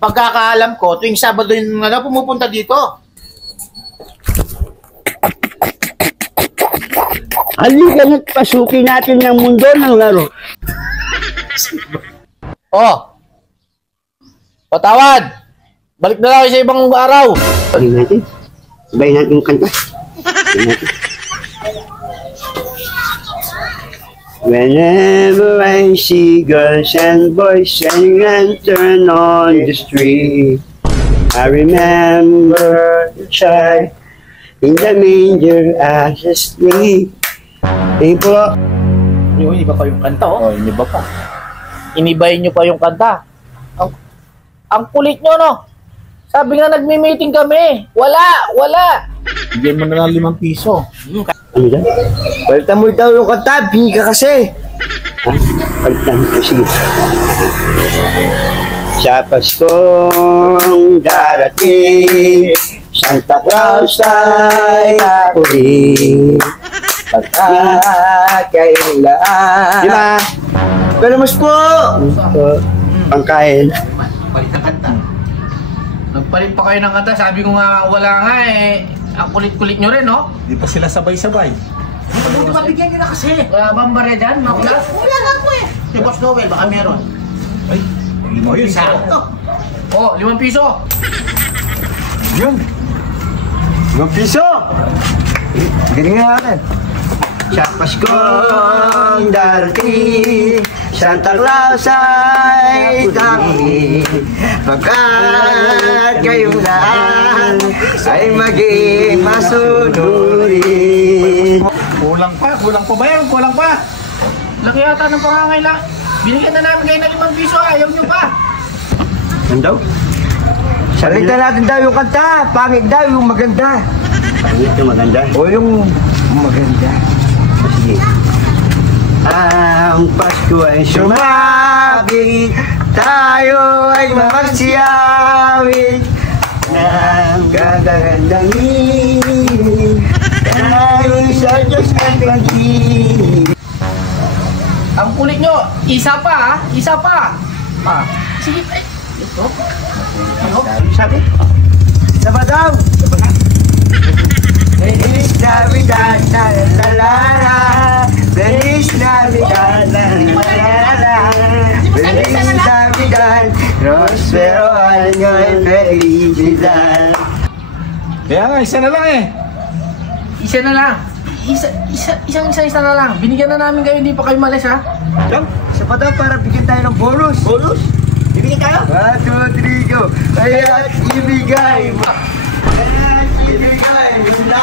pagkakaalam ko, tuwing Sabado yung pumupunta dito. Halika na't pasukin natin ng mundo ng laro. Oh! Patawad! Balik na lang sa ibang araw! Sabihin natin. Sabihin natin yung kanta. Sabihin natin. Whenever I see girls and boys singing and turn on the street, I remember the child in the manger as asleep. Thank you po. Yung iba pa yung kanta, oh. Oh, iniba pa. Inibayin nyo pa yung kanta. Ang kulit nyo, no? Sabi nga nagme-meeting kami. Wala. Bigyan mo na lang 5 piso. Ano yan? Balitan mo daw yung kanta, bingi ka kasi. Ha? Palitan ko, sige. Sa Paskong darating, Santa Claus ay uli. Pagkat kailan. Diba? Galamas po! Pangkain. Palit ng kanta. Nagpalit pa kayo ng kanta. Sabi ko nga wala nga eh. Ang kulit-kulit nyo rin, no? Di pa sila sabay-sabay. Buti ba bigyan nyo na kasi? Wala bang barya dyan? Makulas? Wala nga po eh. Si Boss Noel, baka meron. Ay, 5 yun. Oh, 5 piso. Yun! 5 piso! Galing nga natin. Sa Paskong darating, Santa Claus ay darating. Pagkat kayong lahat ay maging masunurin. Kulang pa ba yan? Kulang pa. Laki yata ng pangangailangan. Binigyan na namin kayo ng 5 piso. Ayaw nyo pa. Ano daw? Balitan natin daw yung kanta, pangit daw yung maganda. Pangit yung maganda. O yung maganda. Sige. Ang Pasko ay sumabit, tayo ay mamagsiyawit ng gagandangin, tayo sa Diyos ng pag-ibig. Ang kulit nyo. Isa pa, ha? Isa pa. Sige. Ay, ito. Ano? Sabi? Saba daw! Feliz Navidad, la la la la. Feliz Navidad, la la la la. Feliz Navidad, prospero año y felicidad. Kaya nga, isa na lang eh. Isa na lang. Isa na lang. Binigyan na namin kayo, hindi pa kayo malis, ha? Yan, saba daw para bigyan tayo ng bonus. Bonus? Bibigyan tayo? 1, 2, 3, go! Kaya't ibigay mo. Kaya't ibigay mo na.